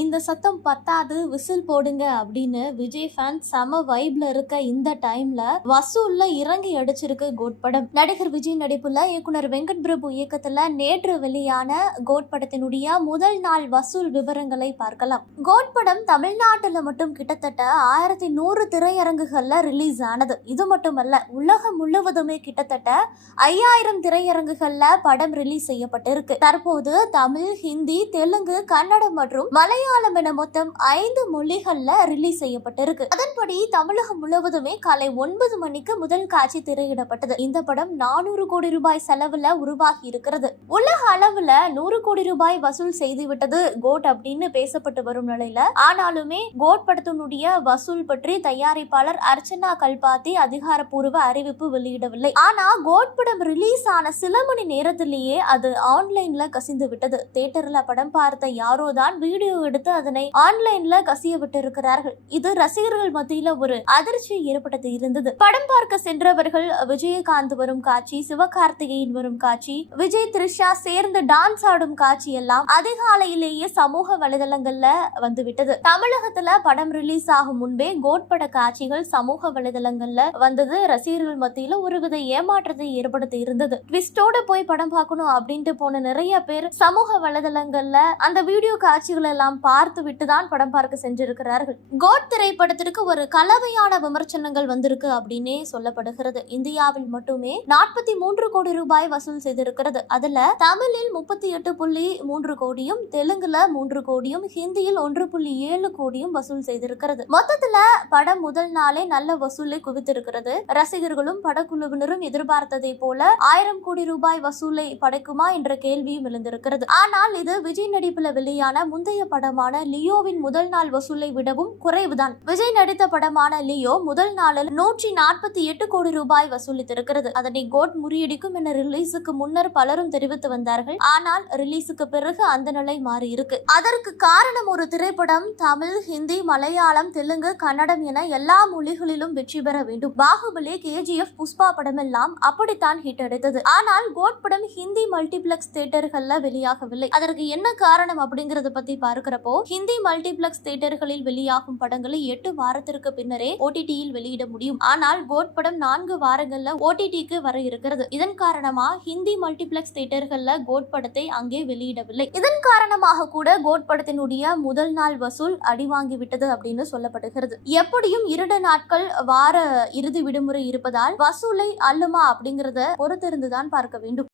இந்த சத்தம் பத்தாது விசில் போடுங்க அப்படின்னு விஜய் ஃபேன் செம வைப்ல இருக்க இந்த டைம்ல வசூல்ல இறங்கி அடிச்சிருக்கு கோட் படம். நடிகர் விஜய் நடிப்புல இயக்குனர் வெங்கட் பிரபு இயக்கத்துல நேற்று வெளியான கோட் படத்தினுடைய முதல் நாள் வசூல் விவரங்களை பார்க்கலாம். கோட் படம் தமிழ்நாட்டுல மட்டும் கிட்டத்தட்ட ஆயிரத்தி நூறு திரையரங்குகள்ல ரிலீஸ் ஆனது. இது மட்டுமல்ல உலகம் முழுவதுமே கிட்டத்தட்ட ஐயாயிரம் திரையரங்குகள்ல படம் ரிலீஸ் செய்யப்பட்டிருக்கு. தற்போது தமிழ் ஹிந்தி தெலுங்கு கன்னடம் மற்றும் மலையாளம் என மொத்தம் ஐந்து மொழிகள்ல ரிலீஸ் செய்யப்பட்டிருக்கு. அதன்படி தமிழகம் முழுவதுமே காலை ஒன்பது மணிக்கு முதல் காட்சி திரையிடப்பட்டது. இந்த படம் நானூறு கோடி ரூபாய் செலவுல உருவாகி இருக்கிறது. உலக அளவுல நூறு கோடி ரூபாய் வசூல் செய்து விட்டது கோட் அப்படின்னு பேசப்பட்டு வரும் நிலையில ஆனாலுமே கோட் படத்தினுடைய வசூல் பற்றி தயாரிப்பாளர் அர்ச்சனா கல்பாத்தி அதிகாரப்பூர்வ அறிவிப்பு வெளியிடவில்லை. ஆனா கோட் படம் ரிலீஸ் ஆன சில மணி நேரத்திலேயே அது ஆன்லைன்ல கசிந்து விட்டது தியேட்டர்ல படம் பார்த்த யாரோ தான் வீடியோ எடுத்து அதனை ஆன்லைன்ல கசிய விட்டு இருக்கிறார்கள் இது ரசிகர்கள் மத்தியில ஒரு அதிர்ச்சி ஏற்பட்டது இருந்தது. படம் பார்க்க சென்றவர்கள் விஜயகாந்த் வரும் காட்சி சிவகார்த்திகேயன் வரும் காட்சி விஜய் த்ரிஷா சேர்ந்து டான்ஸ் ஆடும் காட்சி எல்லாம் அதிகாலையிலேயே சமூக வலைதளங்கள்ல வந்துவிட்டது. தமிழகத்துல படம் ரிலீஸ் ஆகும் முன்பே கோட் பட காட்சிகள் சமூக வலைதளங்கள்ல வந்தது. ரசிகர்கள் மத்தியில ஒருவித ஏமாற்றத்தை ஏற்படுத்தி இருந்தது. ட்விஸ்டோட போய் படம் பார்க்கணும் அப்படின்ட்டு போன நிறைய பேர் சமூக வலைதளங்கள்ல அந்த வீடியோ காட்சிகள் எல்லாம் பார்த்து விட்டு தான் படம் பார்க்க சென்றிருக்கிறார்கள். கோட் திரைப்படத்திற்கு ஒரு கலவையான விமர்சனங்கள் வந்திருக்கு அப்படின்னே சொல்லப்படுகிறது. இந்தியாவில் மட்டுமே நாற்பத்தி மூன்று கோடி ரூபாய் வசூல் செய்திருக்கிறது. அதுல தமிழில் முப்பத்தி எட்டு புள்ளி மூன்று கோடியும் தெலுங்குல மூன்று கோடியும் ஹிந்தியில் ஒன்று புள்ளி ஏழு கோடியும் வசூல் செய்திருக்கிறது. மொத்தத்துல படம் முதல் நாளே நல்ல வசூலை குவித்திருக்கிறது. ரசிகர்களும் படக்குழுவினரும் எதிர்பார்த்ததை போல ஆயிரம் கோடி ரூபாய் வசூலை படைக்குமா என்ற கேள்வியும் எழுந்திருக்கிறது. ஆனால் இது விஜய் நடிப்புல வெளியான முந்தைய படம் படமான லியோவின் முதல் நாள் வசூலை விடவும் குறைவுதான். விஜய் நடித்த படமான லியோ முதல் நாளில் நூற்றி நாற்பத்தி எட்டு கோடி ரூபாய் வசூலித்திருக்கிறது. அதனை கோட் முறியடிக்கும் என ரிலீஸுக்கு முன்னர் பலரும் தெரிவித்து வந்தார்கள். ஆனால் ரிலீஸுக்கு பிறகு அந்த நிலை மாறி இருக்கு அதற்கு காரணம் ஒரு திரைப்படம் தமிழ் ஹிந்தி மலையாளம் தெலுங்கு கன்னடம் என எல்லா மொழிகளிலும் வெற்றி பெற வேண்டும். பாகுபலி கேஜிஎஃப் புஷ்பா படமெல்லாம் அப்படித்தான் ஹிட் அடித்தது. ஆனால் கோட் படம் ஹிந்தி மல்டிபிளெக்ஸ் தியேட்டர்கள்ல வெளியாகவில்லை. அதற்கு என்ன காரணம் அப்படிங்கறத பத்தி பார்க்கிறப்ப ஹிந்தி மல்டிபிளக்ஸ் தியேட்டர்களில் வெளியாகும் படங்களை எட்டு வாரத்திற்கு பின்னரே ஓடிடியில் வெளியிட முடியும். ஆனால் கோட் படம் நான்கு வாரங்கள்ல ஓடிடிக்கு வர இருக்கிறது. இதன் காரணமா ஹிந்தி மல்டிபிளக்ஸ் தியேட்டர்கள்ல கோட் படத்தை அங்கே வெளியிடவில்லை. இதன் காரணமாக கூட கோட் படத்தினுடைய முதல் நாள் வசூல் அடி வாங்கி விட்டது அப்படின்னு சொல்லப்படுகிறது. எப்படியும் இரண்டு நாட்கள் வார இறுதி விடுமுறை இருப்பதால் வசூலை அல்லுமா அப்படிங்கறத பொறுத்திருந்துதான் பார்க்க வேண்டும்.